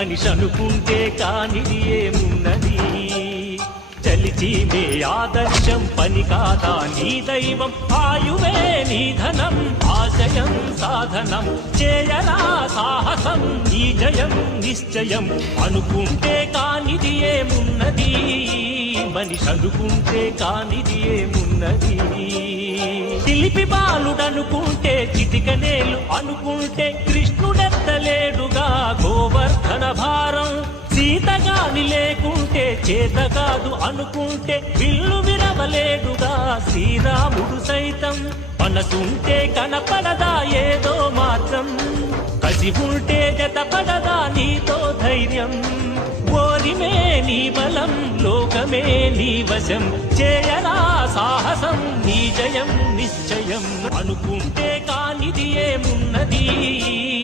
మనిషి అనుకుంటే కానిది ఏమున్నది చలిచి మే ఆదర్శం పని కాదా నీ దైవం ఆయువే నీ ధనం ఆశయం సాధనం చేయరా సాహసం ఈ జయం నిశ్చయం అనుకుంటే కానిది ఏమున్నది మనిషి అనుకుంటే కానిది ఏమున్నది శిల్పి బాలుడనుకుంటే చిటికనేలు అనుకుంటే కృష్ణుడెత్తలేడుగా గోవర్ధన భారం సీతగాని లేకుంటే చేత కాదు అనుకుంటే విల్లు విరవలేడుగా శ్రీరాముడు సైతం మనసుంటే కనపడదా ఏదో మాత్రం కసి ఉంటే జతపడదా నీతో ధైర్యం ఓరిమే నీ బలం లోకమే నీ వశం చేయరా సాహసం నీ జయం నిశ్చయం అనుకుంటే కానిది ఏమున్నది